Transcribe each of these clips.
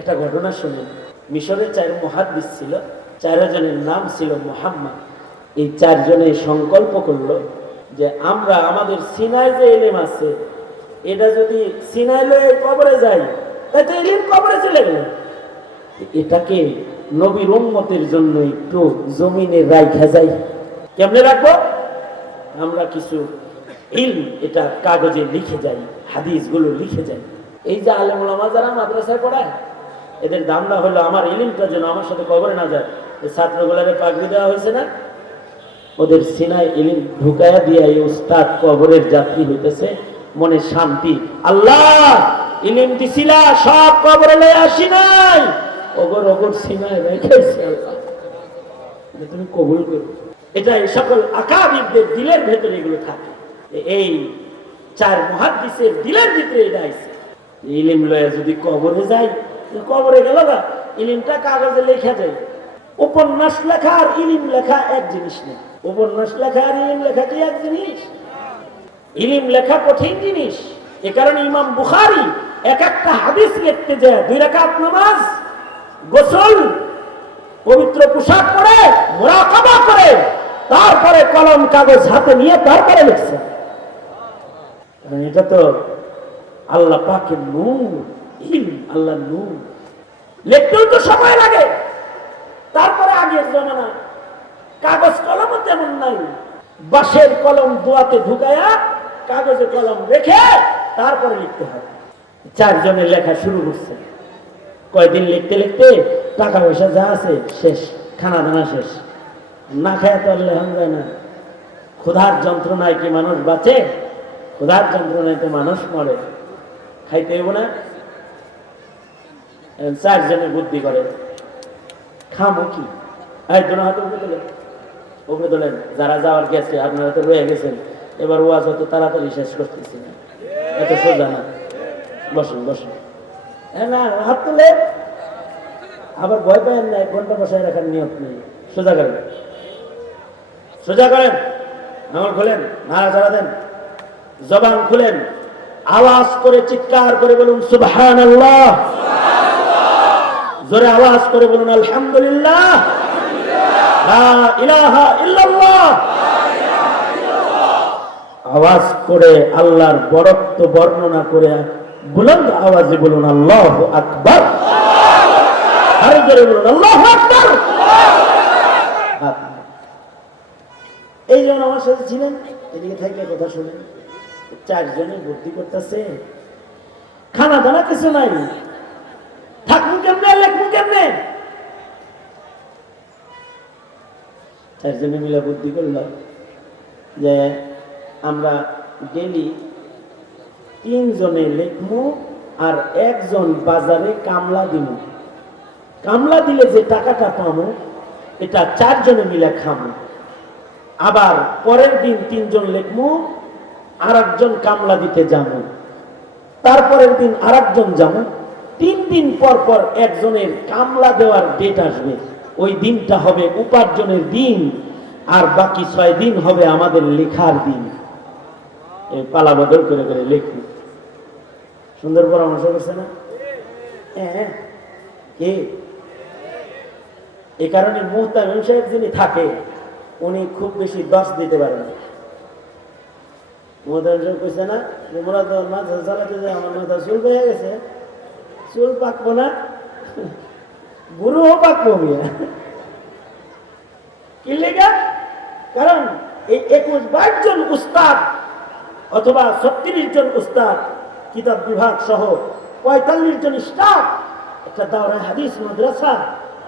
একটা ঘটনা শুনুন। মিশরে 4 মুহাদ্দিস ছিল, 4 জনের নাম ছিল মুহাম্মদ। এই 4 জনে সংকল্প করলো যে আমরা আমাদের সিনায় যে ইলম আছে এটা যদি সিনায় লয়ে কবরে যাই তাই তো ইলম কবরে চলে গেল, এটাকে নবীর উম্মতের জন্য একটু জমিনে রাইখা যাই। কেমনে রাখবো? আমরা কিছু ইলম এটা কাগজে লিখে যাই, হাদিসগুলো লিখে যাই। এই যে আলেম ওলামা যারা মাদ্রাসায় পড়ায় এদের দামটা হলো আমার ইলমটা যেন আমার সাথে কবরে না যায়। এই ছাত্রগুলারে পাগড়ি দেওয়া হয়েছে না, ওদের সিনায় ইলম ঢুকায়া দিয়ে এই উস্তাদ কবরের যাত্রী হইতেছে, মনে শান্তি। আল্লাহ ইলম দিছিলা সব কবরে লয়ে আসি নাই, ওগর ওগর সিনায় রেখেছি আল্লাহ, তুমি কবুল করো। এটা এই সকল আকাবিরদের দিলের ভেতরে এগুলো থাকে। এই 4 মুহাদ্দিসের দিলের ভিতরে এটা আছে। ইলম লয়ে যদি কবরে যাই, কবরে গেল না, ইলমটা কাগজে লেখা যায়। উপন্যাস লেখা আর ইলম লেখা এক জিনিস না। উপন্যাস লেখা আর ইলম লেখা কি এক জিনিস? ইলম লেখা কঠিন জিনিস। এ কারণে ইমাম বুখারী এক একটা হাদিস লিখতে যায় 2 রাকাত নামাজ, গোসল, পবিত্র পোশাক পরে, মুরাকাবা করে, তারপরে কলম কাগজ হাতে নিয়ে তারপরে লিখছে। কারণ এটা তো আল্লাহ পাকের নূর, ইলম আল্লাহর নূর। লিখতেও তো সময় লাগে। তারপরে আগের জমানা কাগজ কলমও তেমন নাই, বাঁশের কলম দোয়াতে ঢুকায়া কাগজে কলম রেখে তারপরে লিখতে হয়। 4 জনের লেখা শুরু করছে। কয়দিন লিখতে লিখতে টাকা পয়সা যা আছে শেষ, খানা দানা শেষ। না খায় তো লেখন যায় না। ক্ষুধার যন্ত্রণায় কি মানুষ বাঁচে? ক্ষুধার যন্ত্রণায় তো মানুষ মরে। খাইতে হইব না? 4 জনে বুদ্ধি করে, খামো কি? এই দোনো হাতে উপরে তোলেন, উপরে তোলেন। যারা যাওয়ার গেছে আপনারা তো রয়ে গেছেন, এবার ওয়াজ হয়তো তাড়াতাড়ি শেষ করতেছি না, এত সোজা না। বসেন বসেন, না হাত তুলে আবার ভয় পায়েন না। 1 ঘন্টা বসায় রাখার নিয়ত নেই। সোজা করেন, সোজা করেন, আঙুল খোলেন, নাড়াচাড়া দেন, জবান খুলেন, আওয়াজ করে চিৎকার করে বলুন সুবহানাল্লাহ। জোরে আওয়াজ করে বলুন আলহামদুলিল্লাহ, লা ইলাহা ইল্লাল্লাহ। আওয়াজ করে আল্লাহর বরত্ব বর্ণনা করে বুলন্দ আওয়াজে বলুন আল্লাহু আকবার। আরো জোরে বলুন আল্লাহু আকবার। এই জন্য আমার সাথে ছিলেন, এদিকে থেকে কথা শুনেন। 4 জনে ভর্তি করতেছে, খানা দানা কিছু নাই, থাকবো কেমনে, লেখবো কেমনে? 4 জনে মিলে বুদ্ধি করলাম যে আমরা ডেলি 3 জনে লিখবো আর 1 জন বাজারে কামলা দিব। কামলা দিলে যে টাকাটা পাবো এটা 4 জনে মিলে খাবো। আবার পরের দিন 3 জন লিখবো, আর 1 জন কামলা দিতে যাবো, তারপরের দিন আর 1 জন যাবো। 3 দিন পর পর 1 জনের কামলা দেওয়ার ডেট আসবে। ওই দিনটা হবে উপার্জনের দিন, আর বাকি 6 দিন হবে আমাদের লেখার দিন। এই পালা বদল করে করে লিখি। সুন্দর পরামর্শ করছে না? হ্যাঁ, কে? এই কারণে মুহতামিম সাহেব যিনি থাকে উনি খুব বেশি 10 দিতে পারেন না। মুহতামিম সাহেব কইছে না যে মোরা তো মাথা চালাতে যায়, আমার মাথা চুল হয়ে গেছে, চুল পাকবো না, বুড়োও পাকবো মিয়া। কি লেগা? কারণ এই 21-22 জন উস্তাদ অথবা 36 জন উস্তাদ, কিতাব বিভাগ সহ 45 জন স্টাফ, একটা দাওরা হাদিস মাদ্রাসা,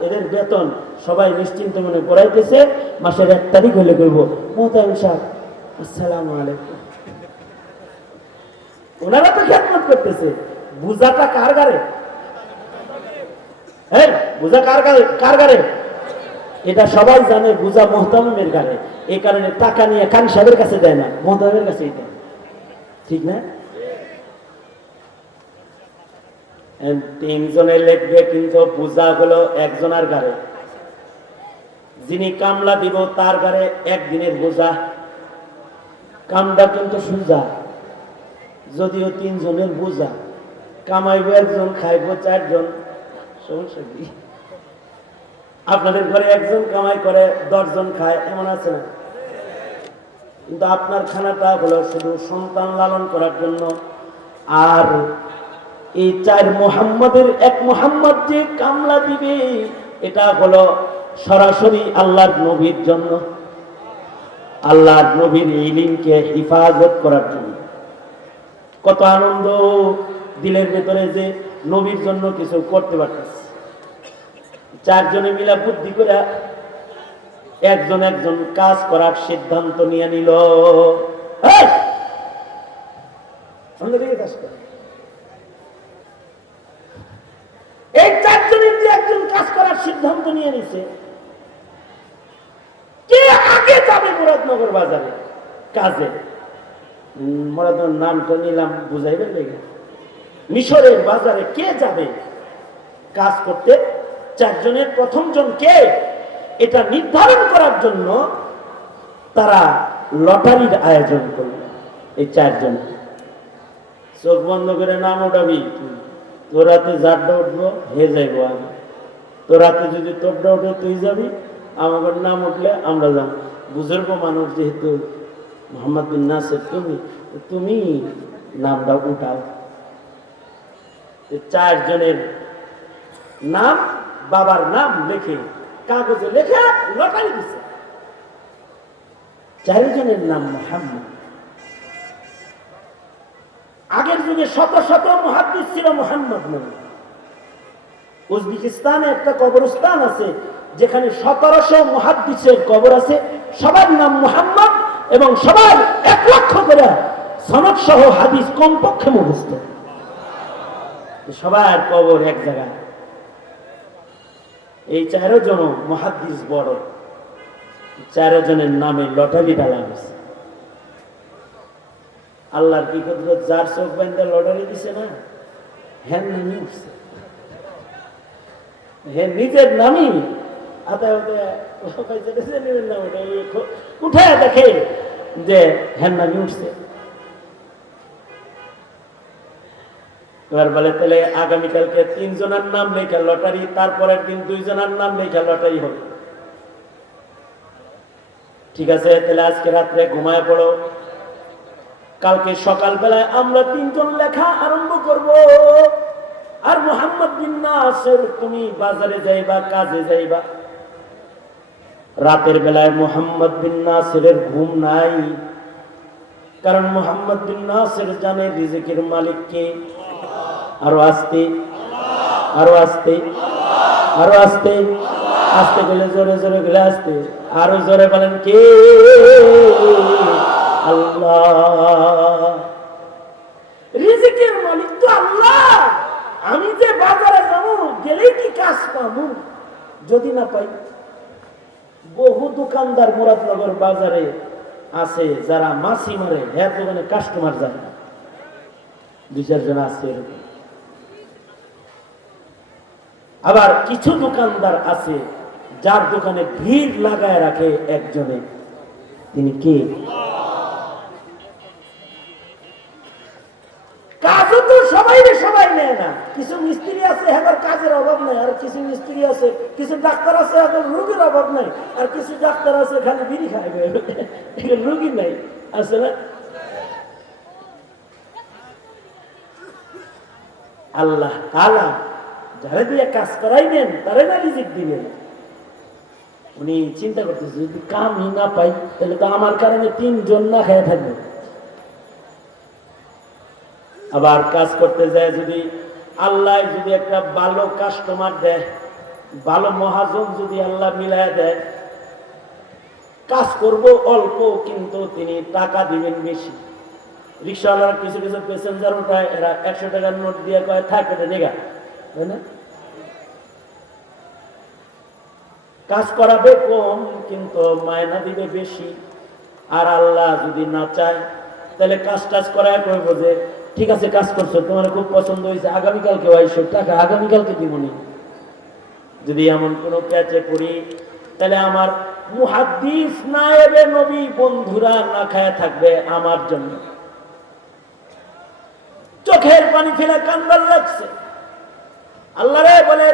এদের বেতন সবাই নিশ্চিন্ত মনে পড়াইতেছে। মাসের 1 তারিখ হলে কইব মুহতামিম সাহেব আসসালামু আলাইকুম। ওনারা তো খেদমত করতেছে। বুঝাটা কার গারে? হ্যাঁ, বুঝা কার গারে? এটা সবাই জানে, বুঝা মুহতামিমের গারে। এই কারণে টাকা নিয়ে কারি সাহেবের কাছে দেয় না, মুহতামিমের কাছে দেয়। ঠিক না? 3 জনে লিখবে, কিন্তু বুঝা হলো 1 জনের গারে। যিনি কামলা দিব তার গারে 1 দিনের বোঝা। কামটা কিন্তু সুজা, যদিও 3 জনের বোঝা। কামাইব 1 জন, খাইব 4 জন। সমস্যা কি? আপনাদের ঘরে একজন কামাই করে 10 জন খায়, এমন আছে না? কিন্তু আপনার খানাটা হলো শুধু সন্তান লালন করার জন্য। আর এই 4 মুহাম্মাদের এক মুহাম্মদ যে কামলা দিবে, এটা হলো সরাসরি আল্লাহর নবীর জন্য, আল্লাহর নবীর ইলমকে হিফাজত করার জন্য। কত আনন্দ দিলের ভেতরে যে নবীর জন্য কিছু করতে পারতেছে। 4 জনে মিলা বুদ্ধি করে একজন একজন কাজ করার সিদ্ধান্ত নিয়ে নিল। এই 4 জনের যে একজন কাজ করার সিদ্ধান্ত নিয়ে নিছে, কে আগে যাবে মুরাদনগর বাজারে কাজে? মুরাদনগর নামটা নিলাম বুঝাইবেন লেগে। মিশরের বাজারে কে যাবে কাজ করতে? 4 জনের প্রথম জন কে, এটা নির্ধারণ করার জন্য তারা লটারির আয়োজন করল। এই 4 জন চোখ বন্ধ করে নাম উঠাবি, তোরাতে যারটা উঠবো হে যাইব আমি, তোরাতে যদি তোরটা উঠে তুই যাবি, আমার নাম উঠলে আমরা যাব। বুজুর্গ মানুষ যেহেতু মোহাম্মদ বিন নাসির, তুমি নামটা উঠাও। 4 জনের নাম, বাবার নাম লিখে কাগজে লেখা লটারি দিছে। 4 জনের নাম মুহাম্মদ। আগের যুগে শত শত মুহাদ্দিস ছিল মুহাম্মদ নামে। উজবেকিস্তানে একটা কবরস্থান আছে যেখানে 1700 মুহাদ্দিসের কবর আছে, সবার নাম মুহাম্মদ এবং সবার 1 লক্ষ করে সনদ সহ হাদিস কমপক্ষে মুখস্থ। সবার কবর এক জায়গায়। এই 4 জন মুহাদ্দিস বড়, 4 জনের নামে লটারি ডালা হয়েছে। আল্লাহর কি কুদরত, যার চোখ বাইন্দা লটারি দিছে না, হ্যাঁ নামই উঠছে, হ্যাঁ নিজের নামই উঠে দেখে যে হ্যাঁ নামই উঠছে। এবার বলে তাহলে আগামীকালকে 3 জনের নাম লেখা লটারি, তারপরের দিন 2 জনের নাম লেখা লটারি হবে। ঠিক আছে, তাহলে আজকে রাত্রে ঘুমায় পড়ো, কালকে সকালবেলায় আমরা 3 জন লেখা আরম্ভ করব। আর মুহাম্মদ বিন নাসির তুমি বাজারে যাইবা, কাজে যাইবা। রাতের বেলায় মুহাম্মদ বিন নাসিরের ঘুম নাই, কারণ মুহাম্মদ বিন নাসির জানে রিজিকের মালিক কে। আরো আস্তে, আরো আস্তে, আরো আস্তে, আস্তে গেলে জোরে, জোরে গেলে আস্তে, আরো জোরে বলেন কে? আল্লাহ। রিজিকের মালিক তো আল্লাহ। আমি যে বাজারে যাবো, গেলেই কি কাজ পাবো? যদি না পাই, বহু দোকানদার মুরাদনগর বাজারে আছে যারা মাছি মারে, হ্যাঁ দোকানে কাস্টমার যায় না, 2-4 জন আছে এরকম। আবার কিছু দোকানদার আছে যার দোকানে ভিড় লাগায় রাখে একজনে, তিনি কে? কাজও তো সবাই নেয় না। কিছু মিস্ত্রি আছে এখন কাজের অভাব নাই, আর কিছু মিস্ত্রি আছে, কিছু ডাক্তার আছে এখন রোগীর অভাব নাই, আর কিছু ডাক্তার আছে খালি বিড়ি খাইবে, রোগী নাই, আছে না? আল্লাহ তাআলা যারা দিয়ে কাজ করাইবেন তারাই না রিজিক দিবেন। উনি চিন্তা করতেছে, যদি কামই না পাই তাহলে তো আমার কারণে 3 জন না খেয়ে থাকবে। আবার কাজ করতে যায় যদি আল্লাহ যদি একটা ভালো কাস্টমার দেয়, ভালো মহাজন যদি আল্লাহ মিলায় দেয়, কাজ করব অল্প কিন্তু তিনি টাকা দিবেন বেশি। রিক্সাওয়ালার কিছু কিছু প্যাসেঞ্জার ওঠায়, এরা 100 টাকার নোট দিয়ে কয় থাক এটা নেগা, তাই না? কাজ করাবে কম কিন্তু মায়না দিবে বেশি। আর আল্লাহ যদি না চায় তাহলে কাজ টাজ করায় কইব যে ঠিক আছে কাজ করছো, তোমার খুব পছন্দ হয়েছে, আগামীকালকে আইসো, টাকা আগামীকালকে দিবনি। যদি এমন কোনো প্যাচে পড়ি তাহলে আমার মুহাদ্দিস নায়েবে নবী বন্ধুরা না খায় থাকবে আমার জন্য। চোখের পানি ফেলে কান্দার লাগছে। আল্লাহ রে বলে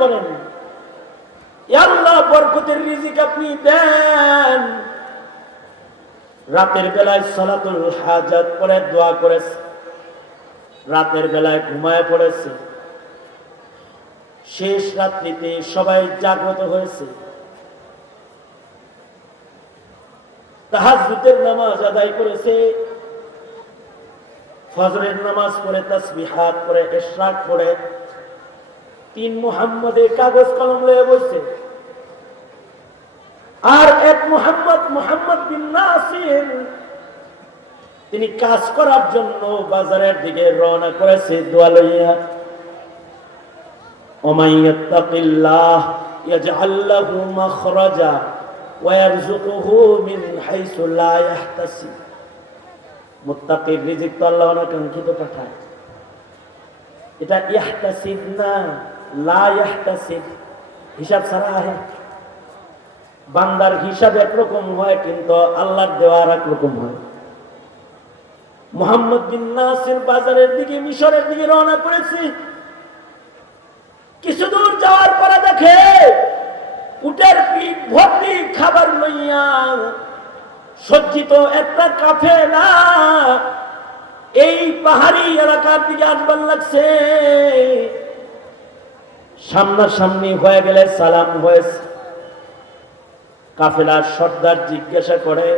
করেন, আল্লাহ বরকতের রিজিক আপনি দেন। রাতের বেলায় সালাতুল হাজাত পড়ে দোয়া করেছে, রাতের বেলায় ঘুমায় পড়েছে, শেষ রাত্রিতে সবাই জাগ্রত হয়েছে, তাহাজ্জুদের নামাজ আদায় করেছে, ফজরের নামাজ পড়ে, তাসবিহাত পড়ে, ইশরাক পড়ে, 3 মুহাম্মদে কাগজ কলম লয়ে বসে। আর এক মুহাম্মদ বিন নাসির, তিনি কাজ করার জন্য বাজারের দিকে রওনা করেছে দোয়া লইয়া। ওমাই ইয়াত্তাকিল্লাহ ইয়াজআল লাহু মাখরাজা ওয়া ইয়ারযুকুহু মিন হাইসু লা ইয়াহতাসিব। মুত্তাকির রিজিক তো আল্লাহ অনাকাঙ্ক্ষিত পাঠায়। এটা ইয়াহতাসিব না, লা ইয়াহতাসিব, হিসাব ছাড়া আহে। বান্দার হিসাব একরকম হয়, কিন্তু আল্লাহর দেওয়া আর একরকম হয়। মুহাম্মদ বিন নাসির বাজারের দিকে, মিশরের দিকে রওনা করেছে। কিছু দূর যাওয়ার পরে দেখে উটের পিঠ ভর্তি খাবার লইয়া সজ্জিত একটা কাফেলা এই পাহাড়ি এলাকার দিকে আসবার লাগছে। সামনাসামনি হয়ে গেলে সালাম হয়েছে। কাফেলার সর্দার জিজ্ঞাসা করে,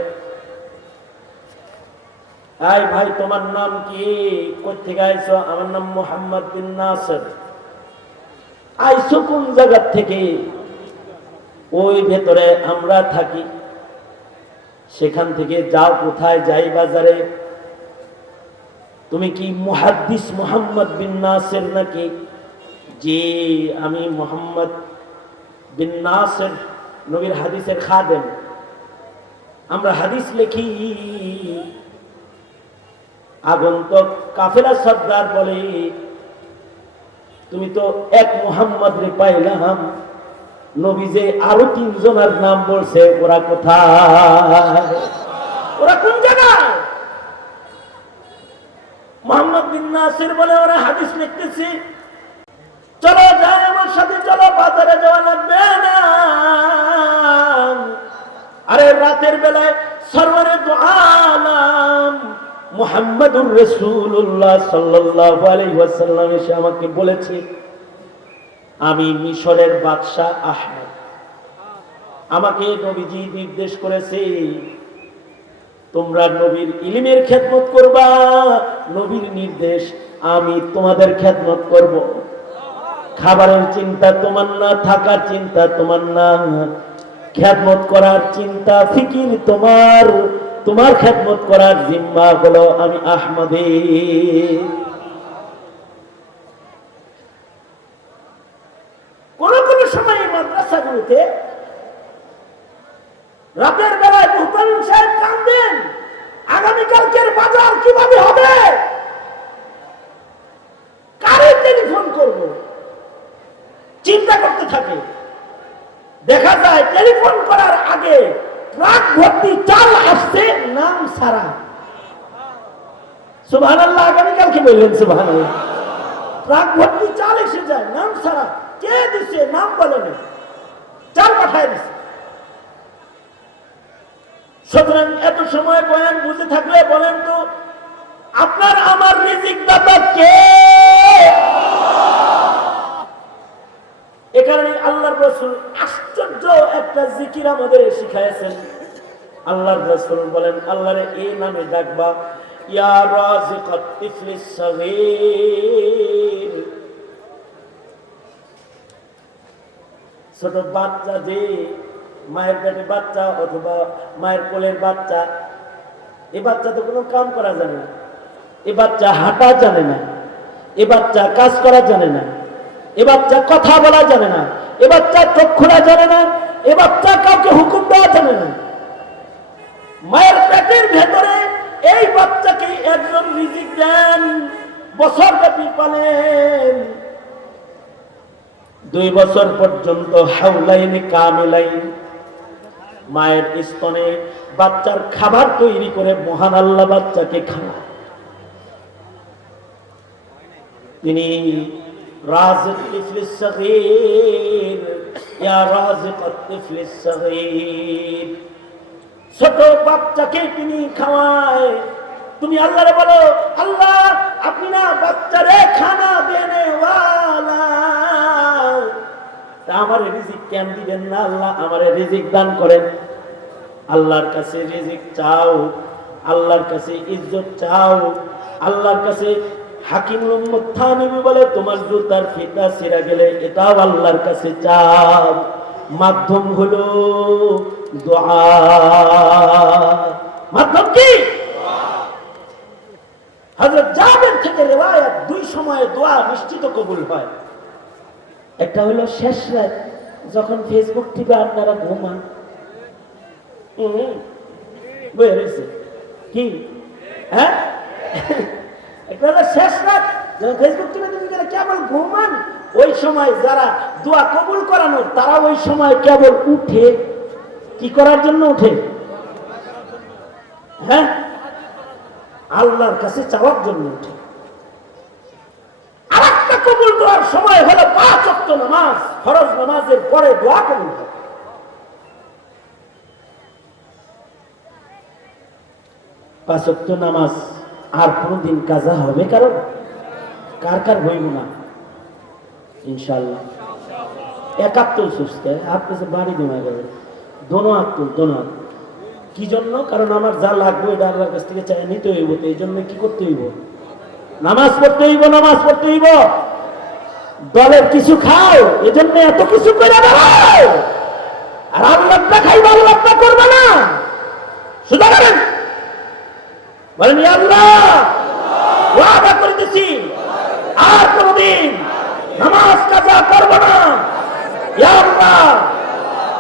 আয় ভাই, তোমার নাম কি? কোথেকে আইছো? আমার নাম মুহাম্মদ বিন নাসির। আইছো কোন জায়গা থেকে? ওই ভেতরে আমরা থাকি। সেখান থেকে যাও কোথায়? যাই বাজারে। তুমি কি মুহাদ্দিস মুহাম্মদ বিন নাসির নাকি? জি, আমি মুহাম্মদ বিন নাসির, নবীর হাদিসের খাদেম, আমরা হাদিস লিখি। আগন্তক কাফেলা সর্দার বলে, তুমি তো এক মুহাম্মদ রে পাইলাম, নবী যে আরো 3 জনের নাম বলছে, ওরা কোথায়? ওরা কোন জায়গায়? মুহাম্মদ বিন নাসির বলে, ওরা হাদিস লিখতেছি। চলো যাই, আমার সাথে চলো, বাজারে যাওয়া লাগবে না। আরে রাতের বেলায় সরওয়ারে দু আলাম মুহাম্মাদুর রাসূলুল্লাহ সাল্লাল্লাহু আলাইহি ওয়াসাল্লাম এসে আমাকে বলেছে, আমি মিশরের বাদশা আহমদ, আমাকে নবীজি নির্দেশ করেছে তোমরা নবীর ইলমের খেদমত করবা। নবীর নির্দেশ, আমি তোমাদের খেদমত করব। খাবারের চিন্তা তোমার না, থাকার চিন্তা তোমার না, খেদমত করার চিন্তা ফিকির তোমার। তোমার খেদমত করার জিম্মা হলো আমি আহমদের। কোন কোন সময় মাদ্রাসাগুলোতে রাতের বেলায় মুহতামিম সাহেব কাঁদেন, আগামীকালকের বাজার কিভাবে হবে, কারে টেলিফোন করব, চিন্তা করতে থাকে। দেখা যায় টেলিফোন করার আগে ট্রাক ভর্তি চাল আসছে, নাম সারা। সুবহানাল্লাহ, আগামীকাল কি বললেন? সুবহানাল্লাহ। ট্রাক ভর্তি চাল এসে যায়, নাম সারা। কে দিছে? নাম বলেন, চাল পাঠায় দিছে। সুতরাং এত সময় বয়ান বুঝে থাকলে বলেন তো, আপনার আমার রিজিক দাতা কে? এ কারণে আল্লাহর রাসূল আশ্চর্য একটা জিকির আমাদের শিখাইছেন। আল্লাহর রাসূল বলেন, আল্লাহরে এই নামে ডাকবা, ইয়া রাযিকাত তিফলিস সাগীর। ছোট বাচ্চা, যে মায়ের পেটে বাচ্চা অথবা মায়ের কোলের বাচ্চা, এই বাচ্চা তো কোনো কাম করা জানে না, এ বাচ্চা হাঁটা জানে না, এ বাচ্চা কাজ করা জানে না, এ বাচ্চা কথা বলা জানে না, এ বাচ্চা চোখ খোলা জানে না, এ বাচ্চা কাউকে হুকুম দেওয়া জানে না। মায়ের পেটের ভেতরে এই বাচ্চাকে একজন রিজিক দেন, বছর ব্যাপী পালেন, 2 বছর পর্যন্ত হাওলাইন কামিলাইন মায়ের স্তনে বাচ্চার খাবার তৈরি করে মহান আল্লাহ বাচ্চাকে খাওয়ায়। তিনি রাজিক তিফলিস সগীর, ইয়া রাজিকাত তিফলিস সগীর। ছোট বাচ্চাকে তিনি খাওয়ায়, তুমি আল্লাহরে বলো, আল্লাহ আপনি না বাচ্চারে খানা দেনে ওয়ালা, তা আমার রিজিক কেন দিবেন না আল্লাহ? আমার রিজিক দান করেন। আল্লাহর কাছে রিজিক চাও, আল্লাহর কাছে ইজ্জত চাও, আল্লাহর কাছে হাকিমুল উম্মত থানবী বলে তোমার জুতার ফিতা ছিঁড়া গেলে এটাও আল্লাহর কাছে চাও। মাধ্যম হলো দোয়া। মাধ্যম কি? হযরত জাবের থেকে রিওয়ায়াত, দুই সময়ে দোয়া নিশ্চিত কবুল হয়। একটা হলো শেষ রাত, যখন ফেসবুক টিপে আপনারা ঘুমান, বুঝেছে কি? হ্যাঁ, একটা হলো শেষ রাত, যখন ফেসবুক টিপে তুমি কেবল ঘুমান, ওই সময় যারা দোয়া কবুল করানোর, তারা ওই সময় কেবল উঠে কি করার জন্য উঠে? হ্যাঁ, আল্লাহর কাছে চাওয়ার জন্য উঠে। আরেকটা কবুল দোয়ার সময় হলো 5 ওয়াক্ত নামাজ, ফরজ নামাজের পরে দোয়া কবুল হয়। 5 ওয়াক্ত নামাজ আর কোনদিন কাজা হবে কারণ? কার কার হইব না? ইনশাআল্লাহ। 71 সুস্থে আপনি বাড়ি দেওয়া গেল, দোনো আত্মুল দোনো। কি জন্য? কারণ আমার যা লাগবে এটা আল্লাহর কাছ থেকে চাই নিতে হইব। তো এই জন্য কি করতে হইব? নামাজ পড়তে হইব, নামাজ পড়তে হইব। দলের কিছু খাও, এজন্য এত কিছু করে দাও, আর আল্লাহটা খাইব, আল্লাহটা করবে না। সুদা করেন বলেন, ইয়া আল্লাহ ওয়াদা করিতেছি আর কোনদিন নামাজ কাজা করব না। ইয়া আল্লাহ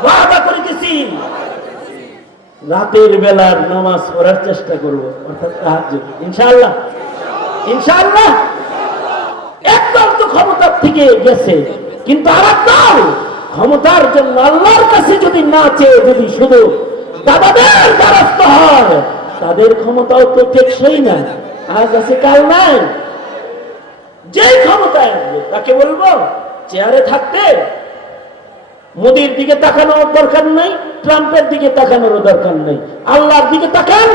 ওয়াদা করিতেছি রাতের বেলার নামাজ পড়ার চেষ্টা করব, অর্থাৎ তাহাজ্জুদ। ইনশাআল্লাহ, ইনশাআল্লাহ। একদল তো ক্ষমতার থেকে গেছে, কিন্তু আরেকদল ক্ষমতার জন্য আল্লাহর কাছে যদি না চেয়ে যদি শুধু দাদাদের দ্বারস্থ হয়, তাদের ক্ষমতাও তো টেকসই না। আজ আছে কাল নাই। যে ক্ষমতায় আসবে তাকে বলবো চেয়ারে থাকতে মোদির দিকে তাকানোর দরকার নাই, ট্রাম্পের দিকে তাকানোর দরকার নাই। আল্লাহর দিকে তাকান,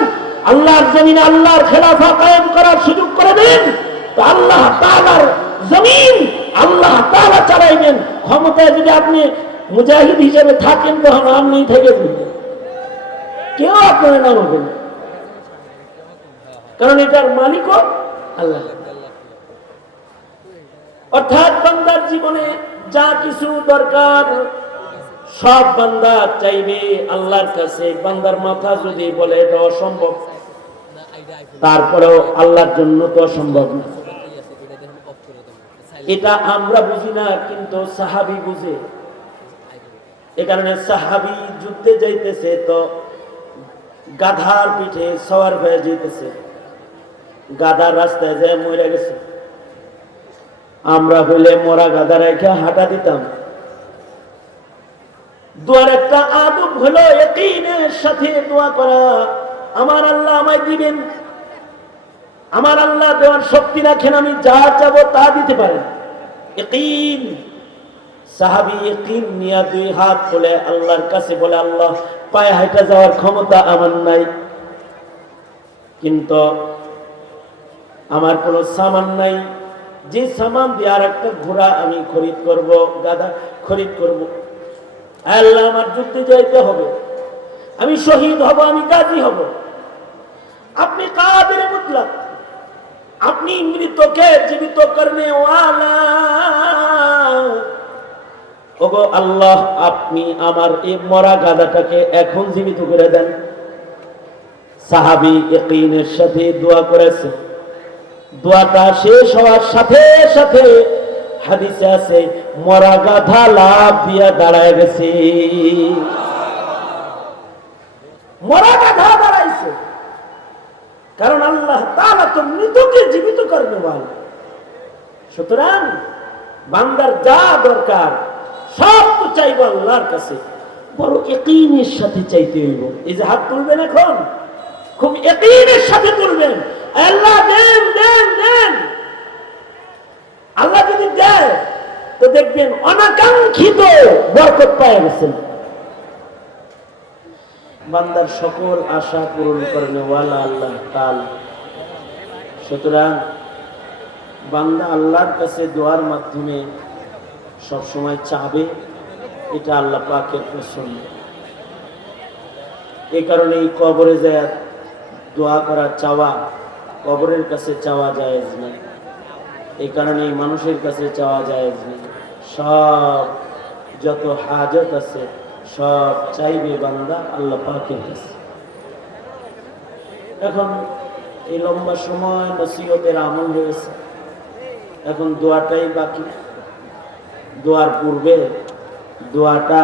আল্লাহর জমিনে আল্লাহর খেলাফা কায়েম করার সুযোগ করে দেন, তো আল্লাহ তাআলার জমিন আল্লাহ তাআলা চালাইবেন। ক্ষমতায় যদি আপনি মুজাহিদ হিসেবে থাকেন, তখন আপনি থেকে দিবেন, কেউ আপনার নামাবেন না, কারণ এটার মালিকও আল্লাহ। অর্থাৎ বান্দার জীবনে যা কিছু দরকার সব বান্দা চাইবে আল্লাহর কাছে। বান্দার মাথা যদি বলে এটা অসম্ভব, তারপরেও আল্লাহর জন্য তো অসম্ভব না। এটা আমরা বুঝি না, কিন্তু সাহাবী বুঝে। এ কারণে সাহাবী যুদ্ধে যাইতেছে তো গাধার পিঠে সওয়ার হয়ে যাইতেছে, গাধার রাস্তায় যায় মরে গেছে। আমরা হইলে মরা গাধা রেখে হাঁটা দিতাম। দোয়ার একটা আদব হলো ইয়াকিনের সাথে দোয়া করা। আমার আল্লাহ আমায় দিবেন, আমার আল্লাহ দেওয়ার শক্তি রাখেন, আমি যা চাবো তা দিতে পারেন। ইয়াকিন। সাহাবী ইয়াকিন নিয়ে 2 হাত তুলে আল্লাহর কাছে বলে, আল্লাহ পায়ে হাঁটা যাওয়ার ক্ষমতা আমার নাই, কিন্তু আমার কোনো সামান নাই, যে সামান দিয়ে আর একটা ঘোড়া আমি খরিদ করব, গাধা খরিদ করব। আল্লাহ আমার যুদ্ধে যাইতে হবে, আমি শহীদ হব, আমি গাজী হব। আপনি কাদের মুতলাক, আপনি মৃতকে জীবিত করনে ওয়ালা। ওগো আল্লাহ, আপনি আমার এই মরা গাধাটাকে এখন জীবিত করে দেন। সাহাবী ইয়াকিনের সাথে দোয়া করেছে। দোয়াটা শেষ হওয়ার সাথে সাথে হাদিসে আছে মরা গাধা লাফ দিয়া দাঁড়ায় গেছে। মরা গাধা দাঁড়াইছে, কারণ আল্লাহ তাআলা তো মৃতকে জীবিত করবে বলে। সুতরাং বান্দার যা দরকার সব তো চাইবো আল্লাহর কাছে, বড় ইয়াকিনের সাথে চাইতে হইব। এই যে হাত তুলবেন এখন, খুব ইয়াকিনের সাথে তুলবেন। আল্লাহ দেন দেন দেন। আল্লাহ যদি দেয় দেখবেন অনাকাঙ্ক্ষিত বরকত পায় গেছেন। বান্দার সকল আশা পূরণ করেন ওয়ালা আল্লাহ তাআলা। সুতরাং বান্দা আল্লাহর কাছে দোয়ার মাধ্যমে সবসময় চাবে, এটা আল্লাহ পাকের পছন্দ। এই কারণে এই কবরে যায় দোয়া করা, চাওয়া, কবরের কাছে চাওয়া জায়েজ না। এই কারণে মানুষের কাছে চাওয়া জায়েজ না। সব যত হাজত আছে সব চাইবে বান্দা আল্লাহ পাকের কাছে। এখন এই লম্বা সময় নসিহতের আমল হয়েছে, এখন দোয়াটাই বাকি। দোয়ার পূর্বে দোয়াটা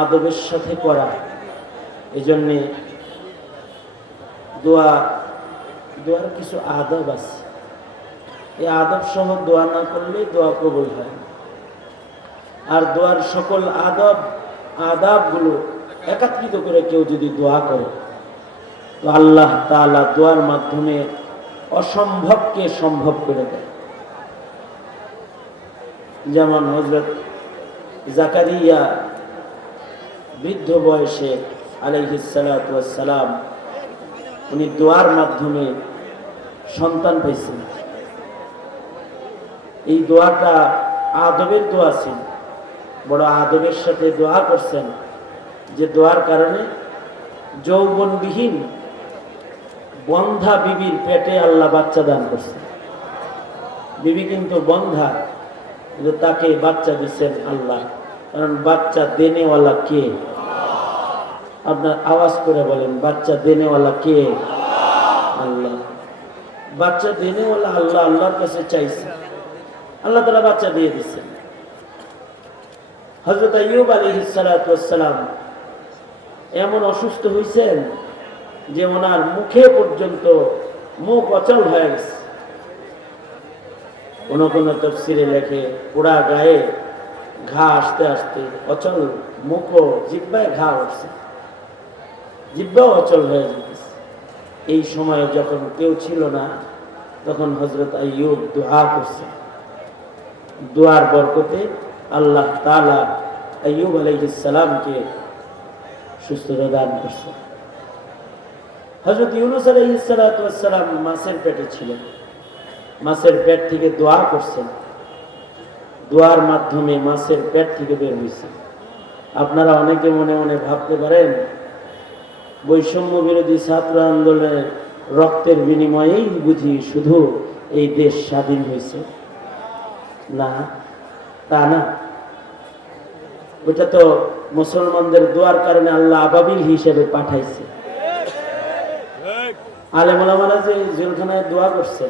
আদবের সাথে করা, এজন্যে দোয়ার কিছু আদব আছে। এই আদব সহ দোয়া না করলে দোয়া কবুল হয় না। আর দোয়ার সকল আদাবগুলো একত্রিত করে কেউ যদি দোয়া করে তো আল্লাহ তাআলা দোয়ার মাধ্যমে অসম্ভবকে সম্ভব করে দেয়। যেমন হযরত জাকারিয়া বৃদ্ধ বয়সে আলাইহিস সালাতু ওয়াস সালাম উনি দোয়ার মাধ্যমে সন্তান পেয়েছেন। এই দোয়াটা আদবের দোয়া ছিল, বড় আদবের সাথে দোয়া করছেন, যে দোয়ার কারণে যৌবনবিহীন বন্ধা বিবির পেটে আল্লাহ বাচ্চা দান করছেন। বিবি কিন্তু বন্ধা, কিন্তু তাকে বাচ্চা দিচ্ছেন আল্লাহ। কারণ বাচ্চা দেনেওয়ালা কে? আপনার আওয়াজ করে বলেন, বাচ্চা দেনেওয়ালা কে? আল্লাহ। বাচ্চা দেনেওয়ালা আল্লাহ, আল্লাহর কাছে চাইছে, আল্লাহ তাআলা বাচ্চা দিয়ে দিচ্ছেন। হযরত আইয়ুব আলাইহিস সালাতু ওয়াস সালাম এমন অসুস্থ হয়েছেন যে ওনার মুখে পর্যন্ত মুখ অচল হয়ে গেছে। কোন কোন তাফসীরে লেখে পোড়া গায়ে ঘা আসতে আসতে অচল, মুখও জিহ্বায় ঘা উঠছে, জিহ্বাও অচল হয়ে যেতেছে। এই সময়ে যখন কেউ ছিল না, তখন হযরত আইয়ুব দোয়া করছে। দোয়ার বরকতে আল্লাহ তাআলা আইয়ুব আলাইহিস সালামকে সুস্থতা দান করছে। হযরত ইউনূস আলাইহিস সালাতু ওয়াস সালাম মাছের পেটে ছিলেন, মাছের পেট থেকে দোয়া করছেন, দোয়ার মাধ্যমে মাছের পেট থেকে বের হয়েছে। আপনারা অনেকে মনে মনে ভাবতে পারেন বৈষম্য বিরোধী ছাত্র আন্দোলনের রক্তের বিনিময়েই বুঝি শুধু এই দেশ স্বাধীন হয়েছে। না, তা না। ওটা তো মুসলমানদের দোয়ার কারণে আল্লাহ আবাবিল হিসেবে পাঠাইছে। আলেম ওলামারা যে জেলখানায় দোয়া করছে,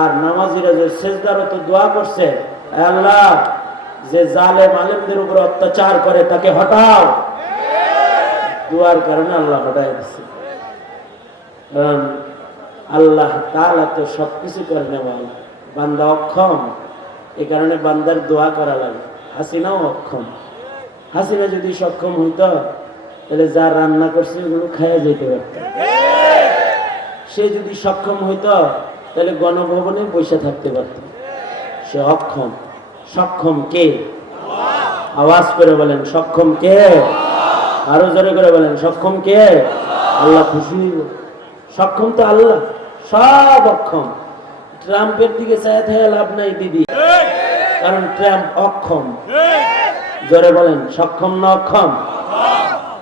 আর নামাজিরা যে সেজদারত দোয়া করছে, আল্লাহ যে জালেম আলেমদের উপর অত্যাচার করে তাকে হটাও, দোয়ার কারণে আল্লাহ হটাই দিচ্ছে। কারণ আল্লাহ তাআলা তো সবকিছু করে নেওয়া, বান্দা অক্ষম, এই কারণে বান্দার দোয়া করা লাগে। হাসিনাও অক্ষম, হাসিনা যদি সক্ষম হইতো তাহলে যা রান্না করছে ওগুলো খাইয়া যেতে পারত। সে যদি সক্ষম হইতো তাহলে গণভবনে বসে থাকতে পারত। সে অক্ষম। সক্ষম কে? আওয়াজ করে বলেন, সক্ষম কে? আরো জোরে করে বলেন, সক্ষম কে? আল্লাহ খুশি হইব। সক্ষম তো আল্লাহ, সব অক্ষম। ট্রাম্পের দিকে চায় থাকে লাভ নাই দিদি, কারণ ট্রাম্প অক্ষম। জোরে বলেন, সক্ষম না অক্ষম?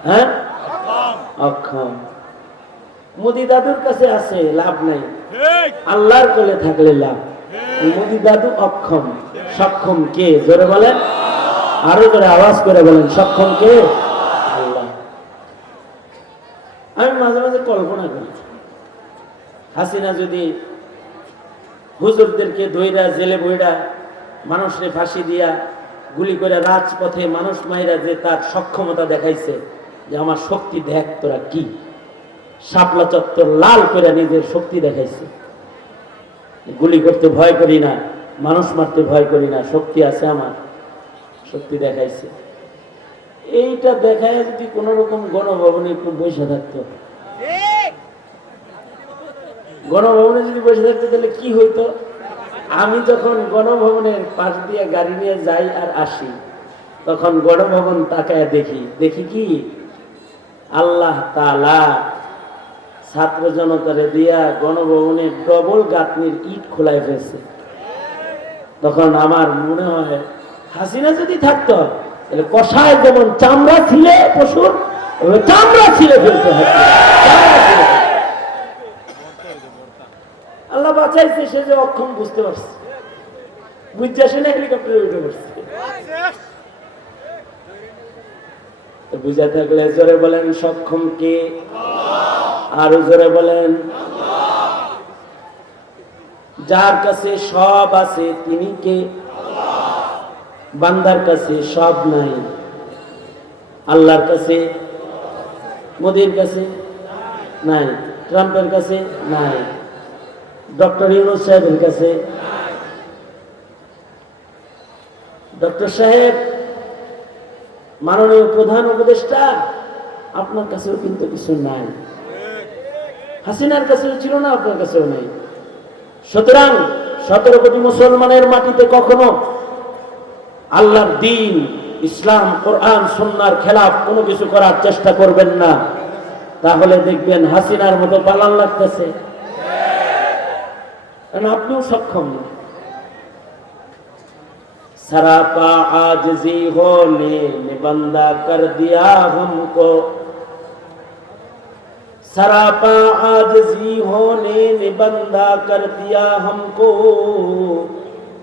হ্যাঁ, অক্ষম। মোদি দাদুর কাছে আছে লাভ নাই, আল্লাহর কোলে থাকলে লাভ। মোদি দাদু অক্ষম, সক্ষম কে? জোরে বলেন, আরো জোরে আওয়াজ করে বলেন, সক্ষম কে? আল্লাহ। আমি মাঝে মাঝে কল্পনা করি, হাসিনা যদি হুজুরদেরকে ধইরা জেলে বইরা মানুষরে ফাঁসি দিয়া গুলি করে রাজপথে মানুষ মাইরা যে তার সক্ষমতা দেখাইছে, যে আমার শক্তি দেখ তোরা কি, শাপলা চত্বর লাল করে নিজের শক্তি দেখাইছে, গুলি করতে ভয় করি না, মানুষ মারতে ভয় করি না, শক্তি আছে আমার, শক্তি দেখাইছে। এইটা দেখায় যদি কোন রকম গণভবনে একটু বসে থাকতো, গণভবনে যদি বসে থাকতো তাহলে কি হইতো? আমি যখন গণভবনের পাশ দিয়ে গাড়ি নিয়ে যাই আর আসি, তখন গণভবন তাকায় দেখি কি আল্লাহ তাআলা ছাত্র জনতারে দিয়া গণভবনের ডবল গাঁথনির ইট খোলায় ফেলছে। তখন আমার মনে হয় হাসিনা যদি থাকতো তাহলে কষায় যেমন চামড়া ছিলে পশুর, চামড়া ছিলে ফেলতে হয়। আল্লাহ বাঁচাইছে, সে যে অক্ষম বুঝতে পারছে, বুঝতে আসে না, হেলিকপ্টারে উঠে পড়ছে। বুঝা থাকলে জোরে বলেন সক্ষম কে, আরো জোরে বলেন। যার কাছে সব আছে তিনি কে? বান্দার কাছে সব নাই, আল্লাহর কাছে, মোদির কাছে নাই, ট্রাম্পের কাছে নাই, ডক্টর ইউনূস সাহেবের কাছে, ডক্টর সাহেব মাননীয় প্রধান উপদেষ্টা আপনার কাছেও কিন্তু কিছু নাই, হাসিনার কাছেও ছিল না, আপনার কাছেও নাই। সুতরাং 17 কোটি মুসলমানের মাটিতে কখনো আল্লাহর দ্বীন, ইসলাম, কোরআন, সুন্নাহর খেলাফ কোনো কিছু করার চেষ্টা করবেন না, তাহলে দেখবেন হাসিনার মতো পালান লাগতেছে, কারণ আপনিও সক্ষম না। सरापा आजिज़ी होने ने बंदा कर दिया हमको, सरापा आजिज़ी होने ने बंदा कर दिया हमको,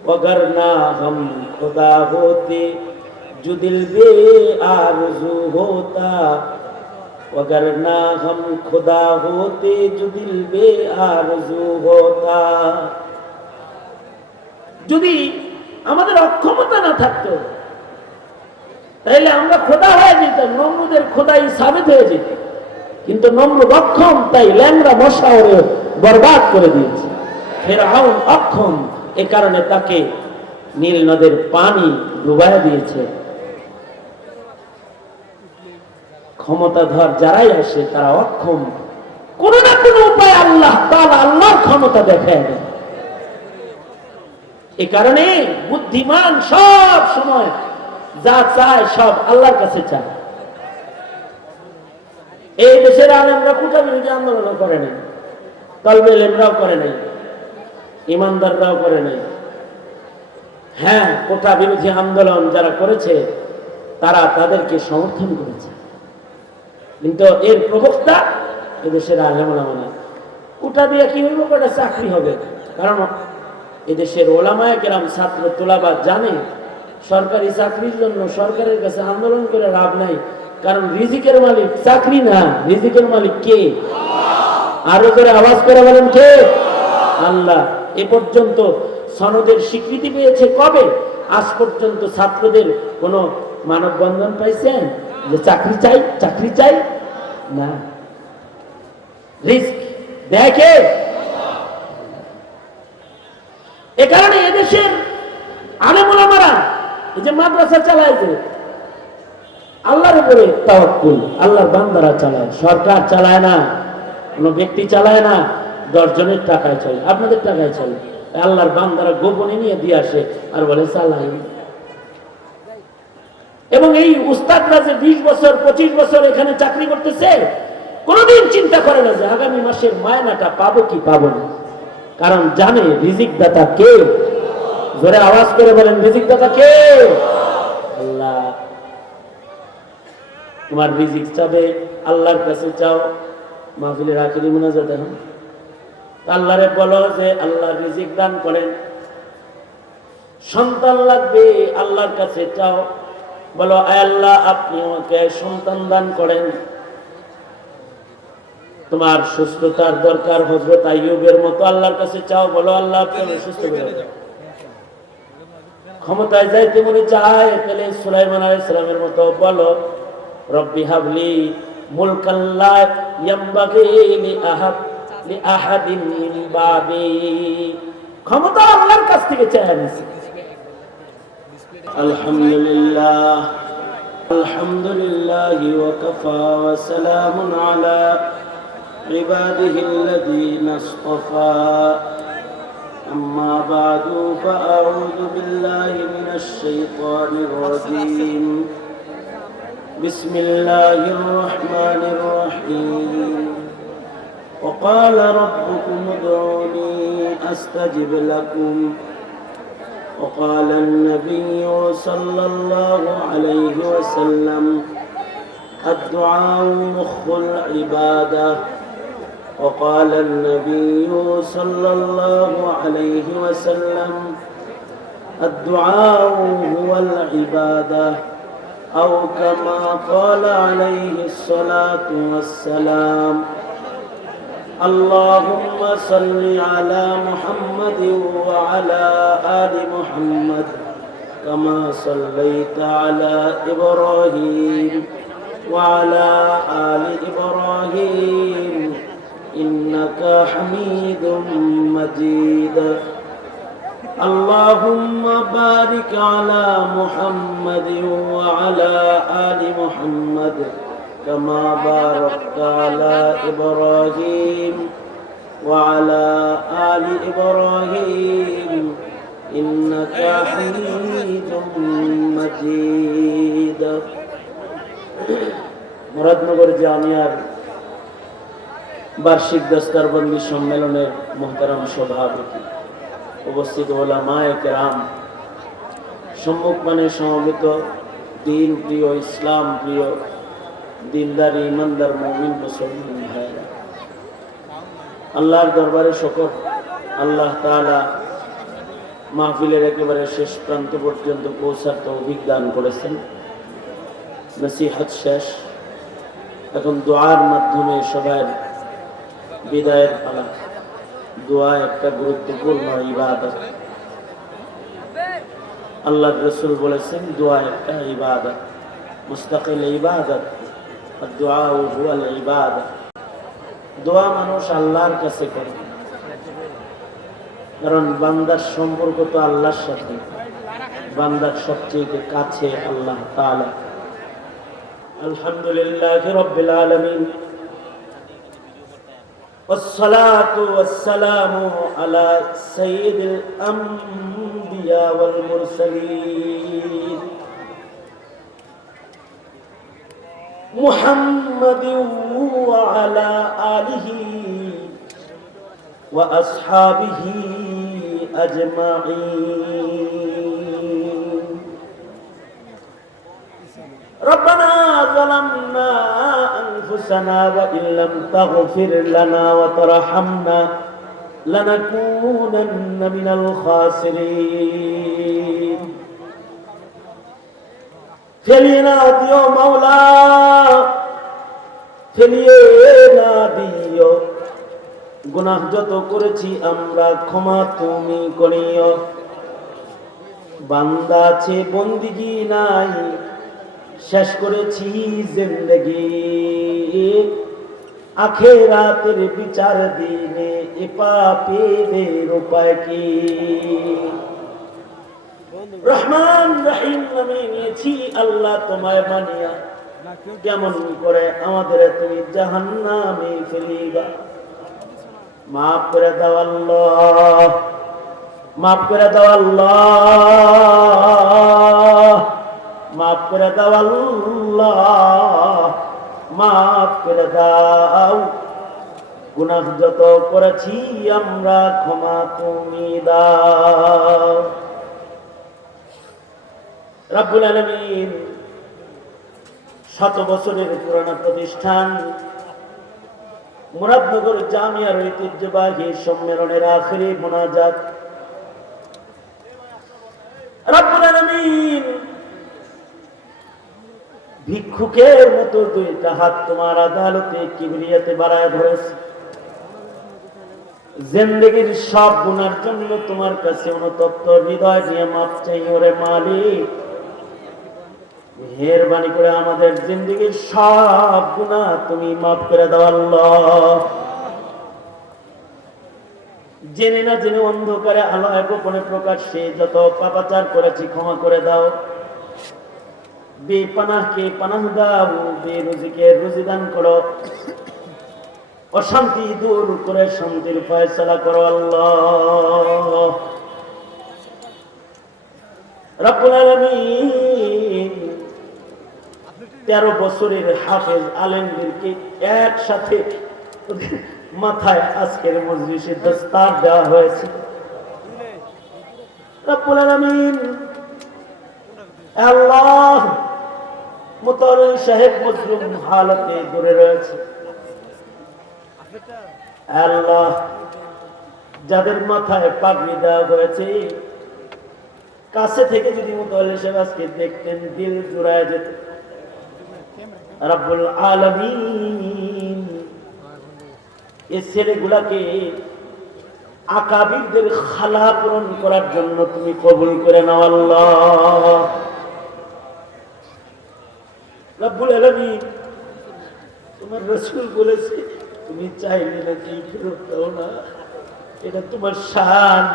वगरना हम खुदा होते जो दिल बे आरज़ू होता, वगरना हम खुदा होते जो दिल बे आरज़ू होता। যদি আমাদের অক্ষমতা না থাকতো তাইলে আমরা খোদা হয়ে যেতাম, নমরুদের খোদাই সাবিত হয়ে যেত। কিন্তু নমরুদ অক্ষম, তাই ল্যাংড়া মশা ওরে বরবাদ করে দিয়েছে। ফিরআউন অক্ষম, এ কারণে তাকে নীল নদের পানি ডুবাইয়া দিয়েছে। ক্ষমতাধর যারাই আসে তারা অক্ষম, কোনো না কোনো উপায় আল্লাহ তাআলা আল্লাহর ক্ষমতা দেখায় দেয়। এ কারণে বুদ্ধিমান সব সময় যা চায় সব আল্লাহর কাছে চায়। এই দেশের আলেমরা কোটা বিরোধী আন্দোলন করে নাই, তলবে ইলমরাও করে নাই, ইমানদাররাও করে নাই। হ্যাঁ, কোটা বিরোধী আন্দোলন যারা করেছে তারা তাদেরকে সমর্থন করেছে, কিন্তু এর প্রবক্তা এদেশের আলেম ওলামা না। কোটা দিয়ে কি হইব? কটা চাকরি হবে। কারণ এদেশের ওলামায়ে কেরাম, ছাত্র তোলাবা জানে সরকারি চাকরির জন্য সরকারের কাছে আন্দোলন করে লাভ নাই, কারণ রিজিকের মালিক চাকরি না, রিজিকের মালিক কে? আরো করে আওয়াজ করে বলেন কে? আল্লাহ। এ পর্যন্ত সনদের স্বীকৃতি পেয়েছে কবে? আজ পর্যন্ত ছাত্রদের কোনো মানববন্ধন পাইছেন যে চাকরি চাই, চাকরি চাই না, রিস্ক দেখে। এ কারণে এদেশের আলেম ওলামারা এই যে মাদ্রাসা চালায়, যে আল্লাহর উপরে তাওয়াক্কুল, আল্লাহর বান্দারা চালায়, সরকার চালায় না, কোনো ব্যক্তি চালায় না, 10 জনের টাকায় চলে, আপনাদের টাকায় চলে। আল্লাহর বান্দারা গোপনে নিয়ে দিয়ে আসে আর বলে চালাই। এবং এই উস্তাদরা যে 20 বছর 25 বছর এখানে চাকরি করতেছে, কোনোদিন চিন্তা করে না যে আগামী মাসের মায়নাটা পাবো কি পাবো না, কারণ জানে রিজিক দাতা কে। জোরে আওয়াজ করে বলেন রিজিক দাতা কে? আল্লাহ। তোমার রিজিক চাবে আল্লাহর কাছে চাও। মাহফিলের আখিরি মুনাজাত এখন আল্লাহরে বলো যে আল্লাহ রিজিক দান করেন। সন্তান লাগবে, আল্লাহর কাছে চাও, বলো আয় আল্লাহ আপনি আমাকে সন্তান দান করেন। তোমার সুস্থতার দরকার, হযরত আইয়ুবের মতো আল্লাহর কাছে চাও, বলো আল্লাহ আপনি আমাকে সুস্থ করে দেন। ক্ষমতায় যাইতে মনে চায়, তাহলে সুলাইমান আলাইহিস সালামের মতো বলো রব্বি হাবলি মুলকান লা ইয়ামবাগি লি আহাদিন মিন বাদি। ক্ষমতা আল্লাহর কাছ থেকে চায় নিছে। আলহামদুলিল্লাহ, আলহামদুলিল্লাহ ওয়া কাফা ওয়া সালামুন আলা عباده الذين اصطفى أما بعد فأعوذ بالله من الشيطان الرجيم بسم الله الرحمن الرحيم وقال ربكم ادعوني أستجب لكم وقال النبي صلى الله عليه وسلم الدعاء مخ العبادة وقال النبي صلى الله عليه وسلم الدعاء هو العبادة أو كما قال عليه الصلاة والسلام اللهم صل على محمد وعلى آل محمد كما صليت على إبراهيم وعلى آل إبراهيم إنك حميد مجيد اللهم بارك على محمد وعلى آل محمد كما باركت على إبراهيم وعلى آل إبراهيم إنك حميد مجيد মুরাদনগর জামিয়ার বার্ষিক দস্তারবন্দি সম্মেলনের মুহতারাম সভাপতি, উপস্থিত ওলামায়ে কেরাম, সম্মুখমানে সমবেত দিন প্রিয়, ইসলাম প্রিয়, দিনদার ইমানদার মুমিন মুসলমান ভাইরা, আল্লাহর দরবারে শুকর। আল্লাহ তাআলা মাহফিলের একেবারে শেষ প্রান্ত পর্যন্ত পৌঁছার তৌফিক দান করেছেন। নসিহত শেষ, এখন দোয়ার মাধ্যমে সবাই বিদায়ের পালা। দোয়া একটা গুরুত্বপূর্ণ ইবাদত। আল্লাহর রাসূল বলেছেন দোয়া একটা ইবাদত, মুস্তাকিল ইবাদত। দোয়া হুয়াল ইবাদত। দোয়া মানুষ আল্লাহর কাছে করে, কারণ বান্দার সম্পর্ক তো আল্লাহর সাথে। বান্দার সবচেয়ে কাছে আল্লাহ তাআলা। আলহামদুলিল্লাহি রাব্বিল আলামিন والصلاة والسلام على سيد الأنبياء والمرسلين محمد وعلى آله وأصحابه أجمعين ربنا ظلمنا أنفسنا وإن لم تغفر لنا وترحمنا لنكونن من الخاسرين ফেলিয়ে না দিও মাওলা, ফেলিয়ে না দিও। গুনাহ যত করেছি আমরা ক্ষমা তুমি করিও। বান্দা আছে বন্দিগি নাই, শেষ করেছি জিন্দেগি। আখিরাতের বিচার দিনে এ পাপীদের উপায় কি? রহমান রহিম নামে নিয়েছি আল্লাহ তোমায় মানিয়া, কেমন করে আমাদের তুমি জাহান্নামে ফেলিবা? মাফ করে দাও আল্লাহ, মাফ করে দাও আল্লাহ, মাফ করে দাও আল্লাহ, মাফ করে দাও। গুনাহ যত করেছি আমরা ক্ষমা তুমি দাও। রব্বুল আলামিন 7 বছরের পুরানো প্রতিষ্ঠান মুরাদনগর জামিয়ার ঐতিহ্যবাহী সম্মেলনের আখেরি মোনাজাত। রব্বুল আলামিন ভিক্ষুকের মতো দুইটা হাত তোমার আদালতে কিবরিয়াতে বাড়ায় ধরেছে। জিন্দেগীর সব গুনার জন্য তোমার কাছে অনুতপ্ত হৃদয় দিয়ে মাপ চাই। ওরে মালিক, মেহেরবানি করে আমাদের জিন্দেগীর সব গুনাহ তুমি মাফ করে দাও আল্লাহ। জেনে না জেনে অন্ধকারে আলোয় গোপনে প্রকাশ্যে যত পাপাচার করেছি ক্ষমা করে দাও। বেপানাহকে পানাহ দাও, বেরুজিকে রুজি দান করো। অশান্তি দূর করে শান্তির ফয়সালা করো আল্লাহ রব্বুল আলামিন। 13 বছরের হাফেজ আলেমদেরকে একসাথে মাথায় আজকের মজলিসে দস্তার দেওয়া হয়েছে। রব্বুল আলামিন আল্লাহ, মুতাওয়াল্লি সাহেব মজলুম হালতে দূরে রয়েছে আল্লাহ, যাদের মাথায় পাগড়ি দেওয়া হয়েছে কাছে থেকে যদি মুতাওয়াল্লি সাহেব আজকে দেখতেন দিল জুড়ায় যেত। রব্বুল আলামিন এই ছেলেগুলাকে আকাবিরদের খালা পূরণ করার জন্য তুমি কবুল করে নাও আল্লাহ রব্বুল আলামিন। তোমার রাসূল বলেছে তুমি চাইলে নাকি ফেরত দাও না, এটা তোমার শান।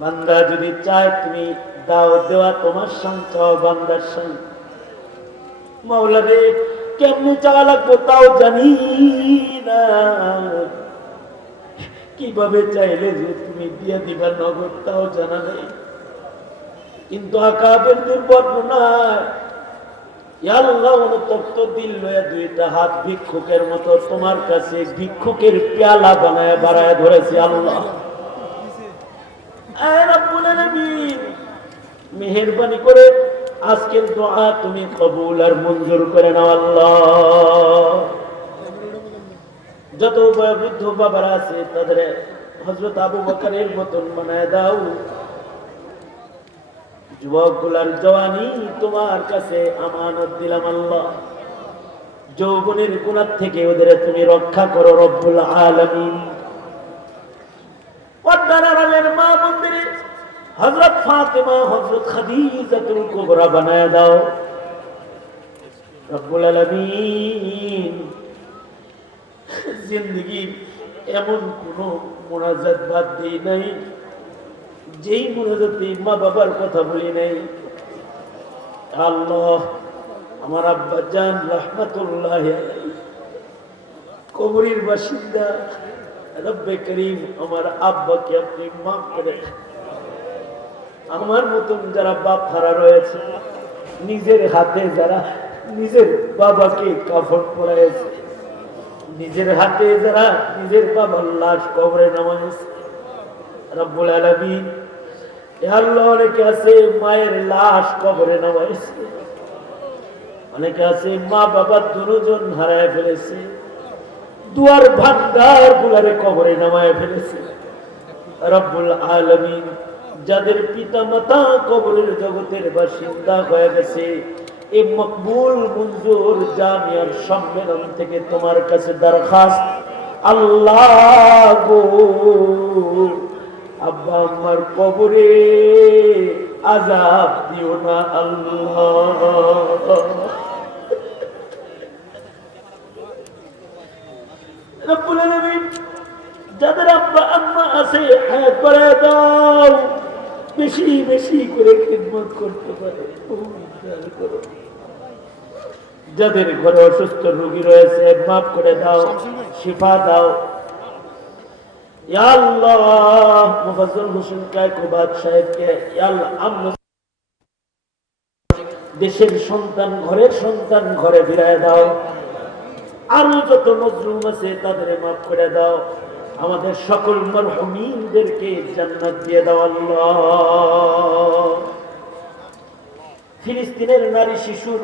বান্দা যদি চায় তুমি দাও, দেওয়া তোমার শান, চাও বান্দার শান। মাওলা রে, কেমনে চাওয়া লাগবো তাও জানি না, কিভাবে চাইলে যে তুমি দিয়ে দিবা নগদ তাও জানা নেই। কিন্তু আকাবেরদের বর্ণনায় আল্লাহ অনুতপ্ত দিল লয়ে দুইটা হাত ভিক্ষুকের মতো তোমার কাছে ভিক্ষুকের পেয়ালা বানায় বাড়ায় ধরেছে আল্লাহ। রব্বুল আলামিন মেহেরবানি করে আজকের দোয়া তুমি কবুল আর মঞ্জুর করে নাও আল্লাহ। যত বয়োবৃদ্ধ বাবারা আছে তাদের হযরত আবু বকরের মতন বানায় দাও। যুবকগুলার জওয়ানি তোমার কাছে আমানত দিলাম আল্লাহ। যৌবনের গুনাহ থেকে ওদের তুমি রক্ষা করো রব্বুল আলামিন। পর্দার মা মন্দিরে হযরত ফাতেমা হযরত খাদিজাতুল কুবরা বানায় দাও রব্বুল আলামিন। জিন্দেগি এমন কোন মুনাজাত বাদ দেই নাই যেই মুনাজাতে মা বাবার কথা বলি নাই আল্লাহ। আমার আব্বা জান রাহমাতুল্লাহ আলাইহি কবরের বাসিন্দা, রব্বে করিম আমার আব্বাকে আপনি মাফ করে। আমার মতন যারা বাপ হারা রয়েছে, নিজের হাতে যারা নিজের বাবাকে কাফন পরাইছে, নিজের হাতে যারা নিজের বাবার লাশ কবরে নামাইছে রব্বুল আলামিন। আল্লাহ, অনেকে আছে মায়ের লাশ কবরে নামাইছে, অনেকে আছে মা বাবা দুজন হারায় ফেলেছে, দুয়ার ভান্ডার গুলারে কবরে নামায় ফেলেছে রব্বুল আলামিন। যাদের পিতা মাতা কবরের জগতের বাসিন্দা হয়ে গেছে, এই মকবুল মঞ্জুর জামিয়ার সম্মেলন থেকে তোমার কাছে দরখাস্ত আল্লাহ গো, আব্বা আম্মার কবরে আযাব দিও না আল্লাহ। রব্বুল আলামিন, যাদের আব্বা আম্মা আছে হায়াত বাড়ায় দাও, বেশি বেশি করে খিদমত করতে পারে করো। যাদের ঘরে অসুস্থ রোগী রয়েছে মাফ করে দাও, শিফা দাও ইয়া আল্লাহ। মুফাজ্জল হোসেন কায়কোবাদ সাহেবকে ইয়া আল্লাহ আমরা দেশের সন্তান, ঘরের সন্তান ঘরে ফিরায় দাও। আরো যত মজলুম আছে তাদের মাফ করে দাও। আমাদের সকল মরহুমিনদেরকে জান্নাত দিয়ে দাও আল্লাহ। ফিলিস্তিনের নারী শিশুর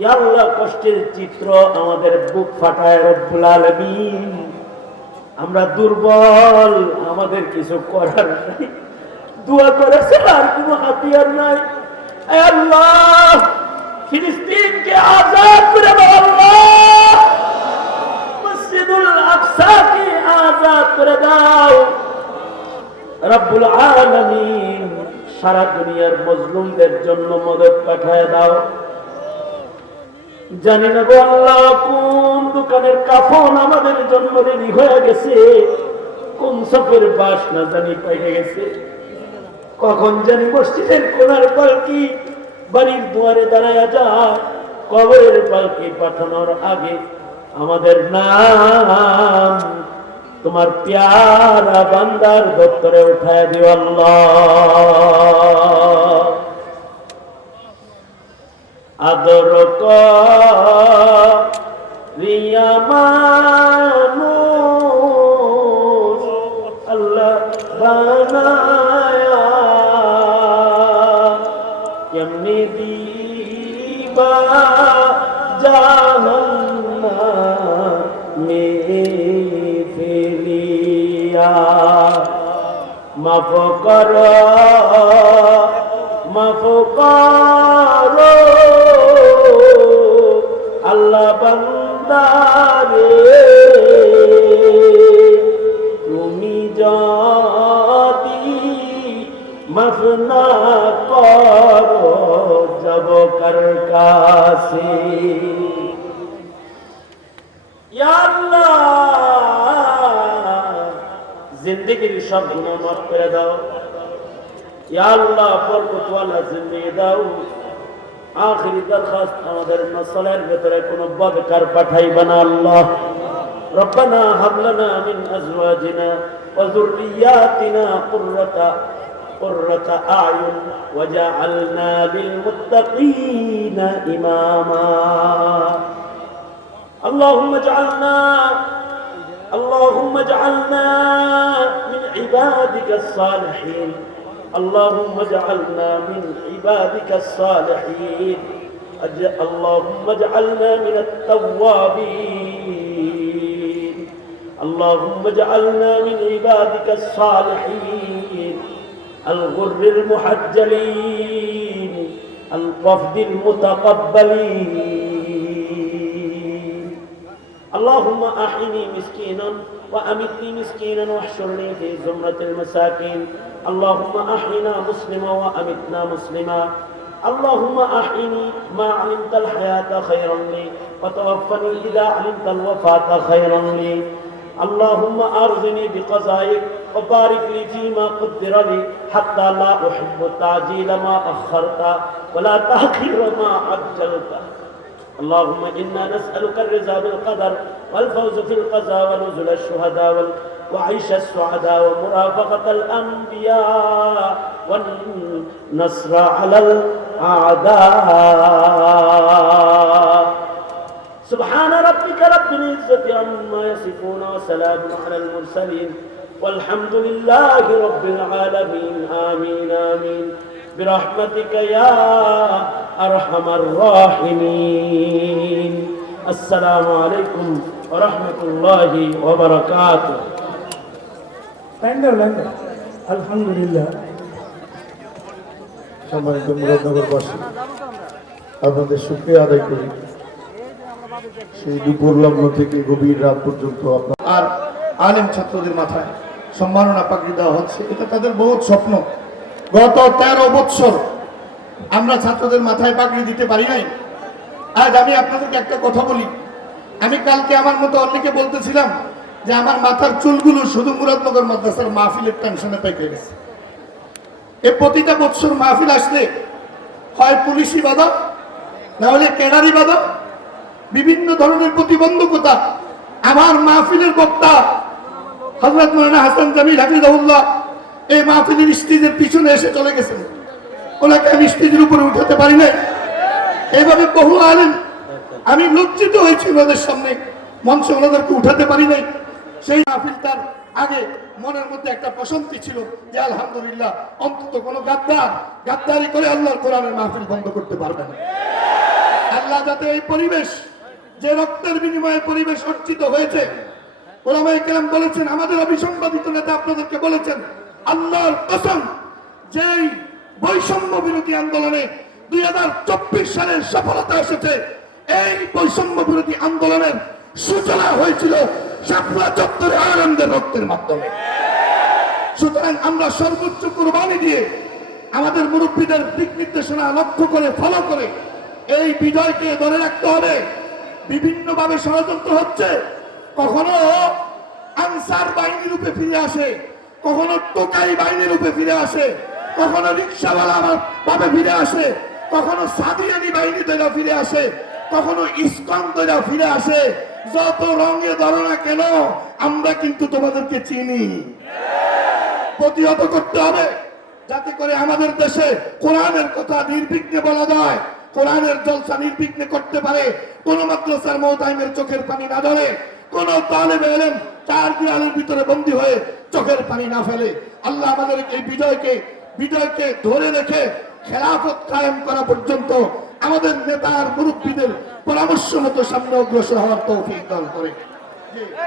ইয়া আল্লাহ কষ্টের চিত্র আমাদের বুক ফাটায় রব্বুল আলামিন। আমরা দুর্বল, আমাদের কিছু করার নাই, দোয়া করেছে আর কোনো হাতিয়ার নাই। আল্লাহ, ফিলিস্তিনকে আজাদ করে দাও আল্লাহ, মসজিদুল আকসাকে আজাদ করে দাও রব্বুল আলামিন। সারা দুনিয়ার মজলুমদের জন্য মদদ পাঠায় দাও। জানি না গো আল্লাহ, কোন দোকানের কাফন আমাদের জন্য রেডি হয়ে গেছে, কোন সফের বাস না জানি পাইয়ে গেছে, কখন জানি মসজিদের কোনার পালকি বাড়ির দুয়ারে দাঁড়ায় যায়। কবরের পালকি পাঠানোর আগে আমাদের নাম তোমার প্যারা বান্দার দপ্তরে উঠায় দিও আল্লাহ। আদর করিয়া মানুষ আল্লাহ বানায়া, কেমনি দিবা জাহান্নামে ফেলিয়া। মাফ করো মাফ করো আল্লাহ বান্দারে, তুমি যদি মাফ না করো যাব কার কাছে। ইয়া আল্লাহ জিন্দেগির সব গুনাহ মাফ করে দাও। ইয়া আল্লাহ বরকতওয়ালা জিন্দেগি দাও। আখিরি দরখাস্ত, আমাদের নসলের ভেতরে কোনো বদকার পাঠাইবা না আল্লাহ। রব্বানা হাব লানা মিন আজওয়াজিনা ওয়া যুররিয়াতিনা قرة أعين وجعلنا للمتقين إماما. اللهم اجعلنا من عبادك الصالحين. اللهم اجعلنا من عبادك الصالحين. اللهم اجعلنا من التوابين. اللهم اجعلنا من عبادك الصالحين الغر المحجلين الوفد المتقبلين. اللهم أحيني مسكينا وأمتني مسكينا واحشرني في زمرة المساكين. اللهم أحينا مسلما وأمتنا مسلما. اللهم أحيني ما علمت الحياة خيرا لي وتوفني إذا علمت الوفاة خيرا لي. اللهم أرزني بقضائك وبارك لي فيما قدر لي حتى لا أحب تعجيل ما أخرت ولا تأخير ما عجلت. اللهم إنا نسألك الرضا بالقدر والفوز في القضاء ونزل الشهداء وعيش السعداء ومرافقة الأنبياء والنصر على الأعداء. سبحان ربك رب العزة عما يصفون وسلام على المرسلين والحمد لله رب العالمين. آمين آمين برحمتك يا أرحم الراحمين. السلام عليكم ورحمة الله وبركاته. আলহামদুলিল্লাহ। সম্মানিত মুরাদনগরবাসী, আপনাদের শুকরিয়া আদায় করি। সেই দুপুর লগ্ন থেকে গভীর রাত পর্যন্ত আপনার আর আলেম ছাত্রদের মাথায় সম্মাননা পাগড়ি দেওয়া হচ্ছে। এটা তাদের বহুত স্বপ্ন। গত 13 বছর আমরা ছাত্রদের মাথায় পাগড়ি দিতে পারি নাই। আজ আমি আপনাদেরকে একটা কথা বলি। আমি কালকে আমার মতো অনেকে বলতেছিলাম যে আমার মাথার চুলগুলো শুধু মুরাদনগর মাদ্রাসার মাহফিলের টেনশনে পেকে গেছে। এই প্রতিটা বছর মাহফিল আসলে হয় পুলিশি বাধা, না হলে কেডারি বাধা, বিভিন্ন ধরনের প্রতিবন্ধকতা। আমার মাহফিলের বক্তা হযরত মাওলানা হাসান জামিল হাফিজাহুল্লাহ এই মাহফিলের স্টেজের পিছনে এসে চলে গেছেন। ওনাকে আমি স্টেজের উপরে উঠাতে পারি না। এইভাবে বহু আলেম, আমি লজ্জিত হয়েছি ওনাদের সামনে, মঞ্চে ওনাদেরকে উঠাতে পারি নাই। সেই মাহফিলটার আগে মনের মধ্যে একটা প্রশান্তি ছিল যে আলহামদুলিল্লাহ অন্তত কোনো গাদ্দারি করে আল্লাহর কোরআনের মাহফিল বন্ধ করতে পারবে না। আল্লাহ যাতে এই পরিবেশ, যে রক্তের বিনিময়ে পরিবেশ অর্জিত হয়েছে, ওলামায়ে কেরাম বলেছেন, আমাদের অবিসংবাদিত নেতা আপনাদেরকে বলেছেন, আল্লাহর কসম, যেই বৈষম্য বিরোধী আন্দোলনে 2024 সালের সফলতা এসেছে, এই বৈষম্য বিরোধী আন্দোলনের সূচনা হয়েছিল শাপলা চত্বরে আলেমদের রক্তের মাধ্যমে। সুতরাং আমরা সর্বোচ্চ কুরবানি দিয়ে আমাদের মুরব্বীদের দিক নির্দেশনা লক্ষ্য করে ফলো করে এই বিজয়কে ধরে রাখতে হবে। বিভিন্ন ভাবে ষড়যন্ত্র হচ্ছে, কখনো আনসার বাহিনী রূপে ফিরে আসে, কখনো টোকাই বাহিনী রূপে ফিরে আসে, কখনো রিক্সাওয়ালা ভাবে ফিরে আসে, কখনো সাদিয়ানি বাহিনী দ্বারা ফিরে আসে, কখনো ইসকন দ্বারা ফিরে আসে। যত রঙে ধরো না কেন, আমরা কিন্তু তোমাদেরকে চিনি। প্রতিহত করতে হবে, যাতে করে আমাদের দেশে কোরআনের কথা নির্বিঘ্নে বলা যায়, কোরআনের জলসা নির্বিঘ্নে করতে পারে, কোন মাদ্রাসার মওতাইমের চোখের পানি না ধরে, কোন তালেবে ইলম চার দেওয়ালের ভিতরে বন্দী হয়ে চোখের পানি না ফেলে। আল্লাহ আমাদের এই বিজয়কে ধরে রেখে খেলাফত কায়েম করা পর্যন্ত আমাদের নেতার মুরব্বীদের পরামর্শ মতো সামনে অগ্রসর হওয়ার তৌফিক দান করে।